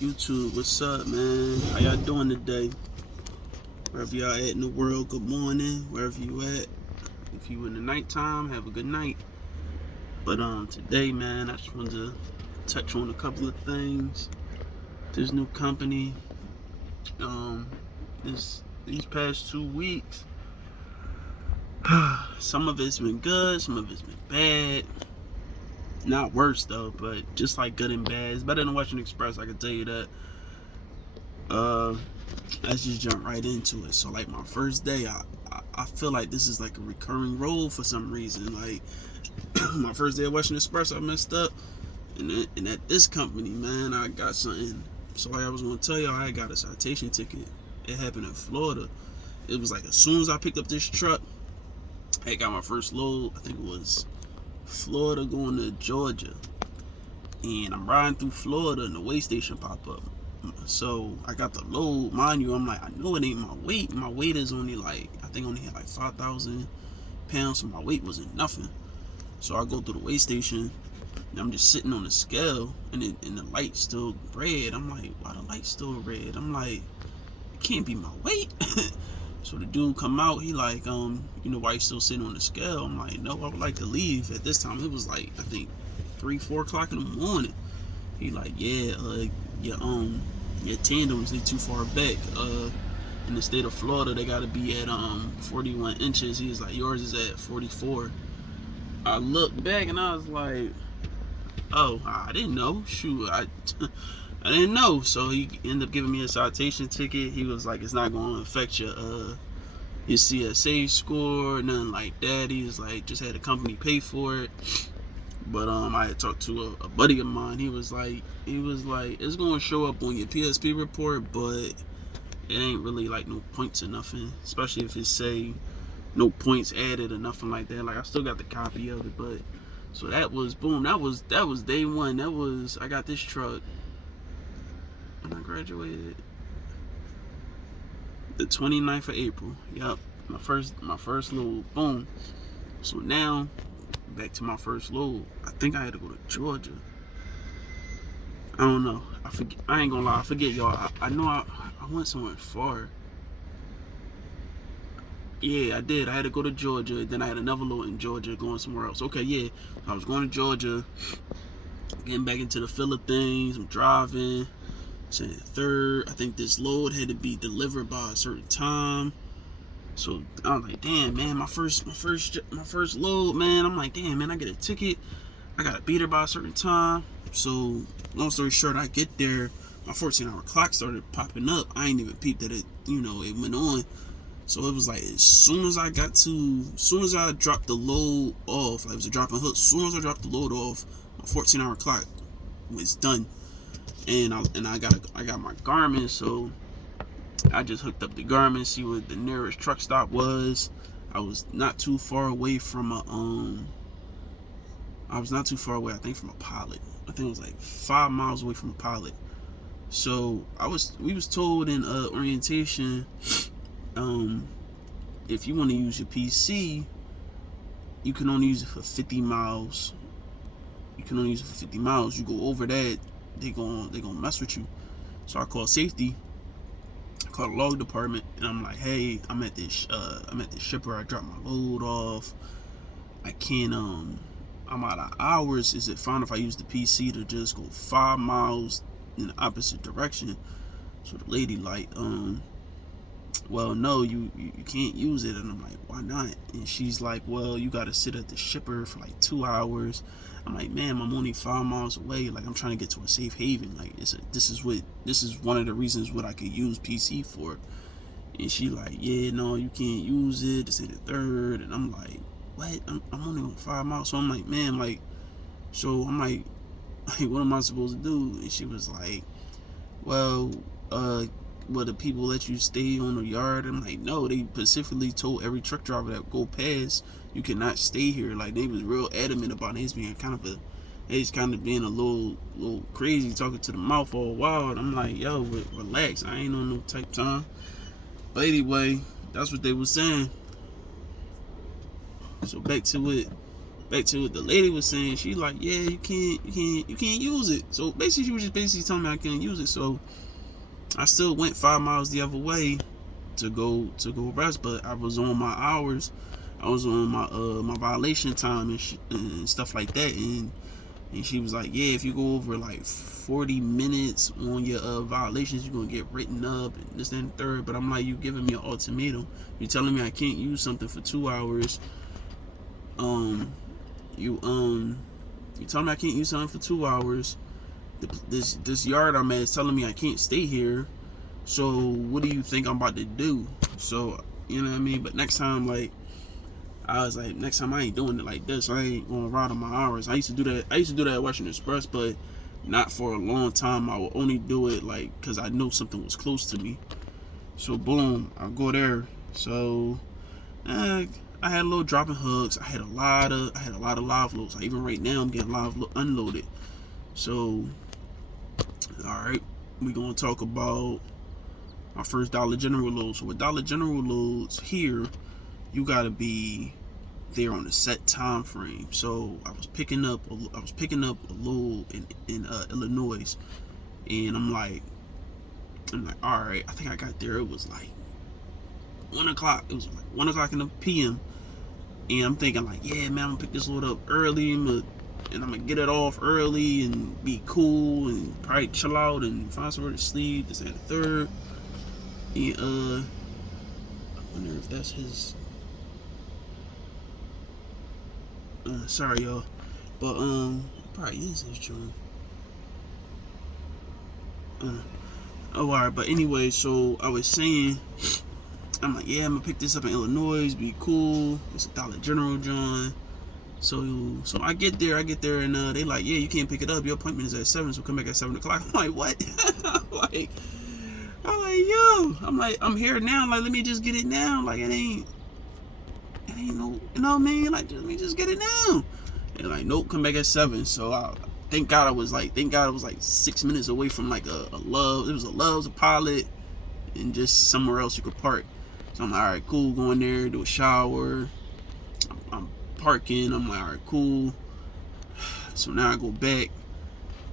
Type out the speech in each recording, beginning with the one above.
YouTube, what's up, man? How y'all doing today? Wherever y'all at in the world, good morning. Wherever you at, if you in the nighttime, have a good night. But today, man, I just wanted to touch on a couple of things. This new company, these past 2 weeks, some of it's been good, some of it's been bad. Not worse though, but just like good and bad. It's better than watching Express, I can tell you that. Let's just jump right into it. So like my first day, I feel like this is like a recurring role for some reason. Like my first day of watching Express, I messed up, and at this company, man, I got something. So like I was gonna tell y'all, I got a citation ticket. It happened in Florida. It was like as soon as I picked up this truck, I got my first load. I think it was Florida going to Georgia, and I'm riding through Florida, and the weigh station pop up. So I got the load, mind you. I'm like, I know it ain't my weight. My weight is only like, I think only had like 5,000 pounds, so my weight wasn't nothing. So I go through the weigh station, and I'm just sitting on the scale, and the light's still red. I'm like, why the light's still red? I'm like, it can't be my weight. So the dude come out, he like, you know why you still sitting on the scale? I'm like, no, I would like to leave. At this time, it was like, I think 3-4 o'clock in the morning. He like, yeah, your tandems, they too far back. In the state of Florida, they gotta be at 41 inches. He was like, yours is at 44. I looked back and I was like, oh, I didn't know. Shoot, I didn't know. So he ended up giving me a citation ticket. He was like, it's not gonna affect your CSA score, nothing like that. He was like, just had the company pay for it. But I had talked to a buddy of mine. He was like, it's gonna show up on your PSP report, but it ain't really like no points or nothing. Especially if it say no points added or nothing like that. Like I still got the copy of it, but so that was boom. That was day one. That was, I got this truck when I graduated the 29th of April. Yep, my first load. Boom. So now back to my first load. I think I had to go to Georgia. I don't know. I forget. I ain't gonna lie. I forget, y'all. I know I went somewhere far. Yeah, I did. I had to go to Georgia. Then I had another load in Georgia going somewhere else. Okay, yeah. I was going to Georgia, getting back into the fill of things. I'm driving. Saying third. I think this load had to be delivered by a certain time. So I was like, damn, man, my first load, man. I'm like, damn, man, I get a ticket. I gotta be there by a certain time. So long story short, I get there. My 14-hour clock started popping up. I ain't even peeped that it went on. So it was like as soon as I dropped the load off, like it was a drop and hook. As soon as I dropped the load off, my 14-hour clock was done. And I got my Garmin, so I just hooked up the Garmin, see what the nearest truck stop was. I was not too far away from I think from a Pilot. I think it was like 5 miles away from a Pilot. So we was told in orientation, if you want to use your PC, you can only use it for 50 miles. You go over that, they gonna mess with you. So I called safety. I called the log department, and I'm like, hey, I'm at this shipper. I dropped my load off. I can't I'm out of hours. Is it fine if I use the PC to just go 5 miles in the opposite direction? So the lady like, well, no, you can't use it. And I'm like, why not? And she's like, well, you gotta sit at the shipper for like 2 hours. I'm like, ma'am, I'm only 5 miles away. Like, I'm trying to get to a safe haven. Like, this is one of the reasons what I could use PC for. And she like, yeah, no, you can't use it. This ain't the third. And I'm like, what? I'm only on 5 miles. So I'm like, man, like, so I'm like, what am I supposed to do? And she was like, well, the people let you stay on the yard? I'm like, no, they specifically told every truck driver that go past, you cannot stay here. Like, they was real adamant about it. Being kind of being a little crazy, talking to the mouth all wild. I'm like, yo, relax. I ain't on no type time. But anyway, that's what they was saying. So back to it. back to what the lady was saying. She like, yeah, you can't use it. So basically, she was just basically telling me I couldn't use it. So I still went 5 miles the other way to go rest, but I was on my hours. I was on my violation time and stuff like that, and she was like, yeah, if you go over like 40 minutes on your violations, you're gonna get written up and this and third. But I'm like, you giving me an ultimatum. You're telling me I can't use something for 2 hours. You telling me I can't use something for 2 hours. This yard I'm at is telling me I can't stay here. So what do you think I'm about to do? So you know what I mean. But next time, like, I was like, next time I ain't doing it like this. I ain't gonna ride on my hours. I used to do that at Western Express, but not for a long time. I would only do it like because I knew something was close to me. So boom, I'll go there. So I had a little dropping hooks. I had a lot of live loads. Like, even right now, I'm getting live unloaded. So all right, we gonna talk about my first Dollar General load. So with Dollar General loads here, you gotta be there on a set time frame. So I was picking up a load in Illinois, and I'm like, all right, I think I got there. It was like 1 o'clock. It was like 1 o'clock in the PM, and I'm thinking like, yeah, man, I'm gonna pick this load up early, and I'm gonna get it off early and be cool and probably chill out and find somewhere to sleep. This and the third. And I wonder if that's his. Sorry, y'all, but probably is his joint. Oh, alright, but anyway, so I was saying, I'm like, yeah, I'm gonna pick this up in Illinois, be cool. It's a Dollar General joint. So I get there, and they like, yeah, you can't pick it up. Your appointment is at 7, so come back at 7 o'clock. I'm like, what? I'm like, I'm here now. Like, let me just get it now. Like, it ain't no, you know what I mean? Like, let me just get it now. And like, nope, come back at 7. So thank God it was like 6 minutes away from like a Love's. It was a Love's, a Pilot, and just somewhere else you could park. So I'm like, all right, cool. Go in there, do a shower. I'm parking. I'm like, all right, cool. So now I go back.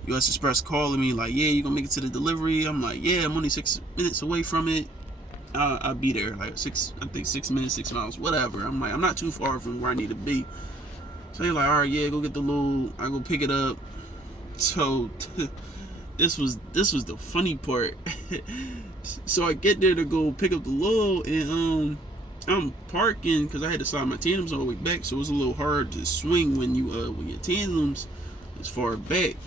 US Express calling me like, yeah, you gonna make it to the delivery? I'm like, yeah, I'm only 6 minutes away from it. I'll be there, like 6 minutes, 6 miles, whatever. I'm like, I'm not too far from where I need to be. So they're like, all right, yeah, go get the load. I go pick it up. So this was the funny part. So I get there to go pick up the load, and I'm parking because I had to slide my tandems all the way back, so it's a little hard to swing when your tandems is far back.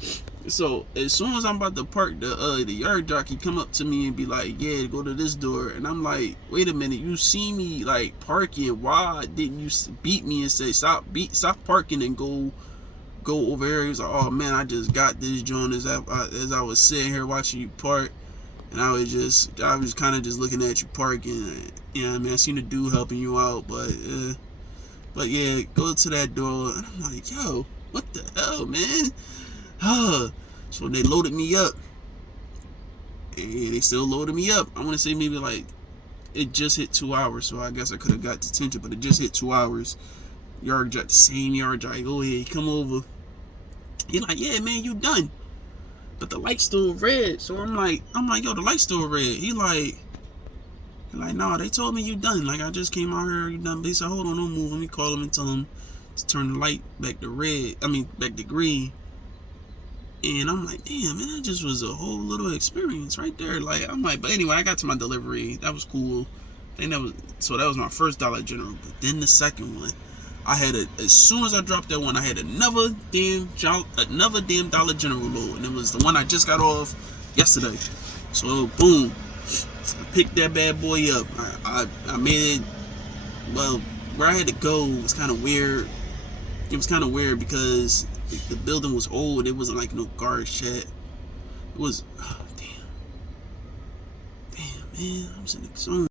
So as soon as I'm about to park, the yard jockey come up to me and be like, yeah, go to this door. And I'm like, wait a minute, you see me like parking, why didn't you beat me and say stop parking and go over here? He was like, oh man, I just got this joint as I was sitting here watching you park, and I was kind of just looking at you parking. Yeah, I mean, I seen the dude helping you out, but yeah, go to that door. And I'm like, yo, what the hell, man? So they loaded me up, and they still loaded me up. I want to say maybe like it just hit 2 hours, so I guess I could have got detention, but it just hit 2 hours. Yard jockey, the same yard jockey, go ahead, come over. He like, yeah, man, you done, but the light's still red. So I'm like, yo, the light's still red. He like, nah, they told me you done. Like, I just came out here, you done. But he said, hold on, don't move. Let me call him and tell him to turn the light back to green. And I'm like, damn, man, that just was a whole little experience right there. Like, I'm like, but anyway, I got to my delivery. That was cool. And that was my first Dollar General. But then the second one, as soon as I dropped that one, I had another damn Dollar General load, and it was the one I just got off yesterday. So boom, I picked that bad boy up. I made it. Well, where I had to go was kind of weird. It was kind of weird because the building was old. It wasn't like no guard shed. It was, oh, damn, man, I'm sitting so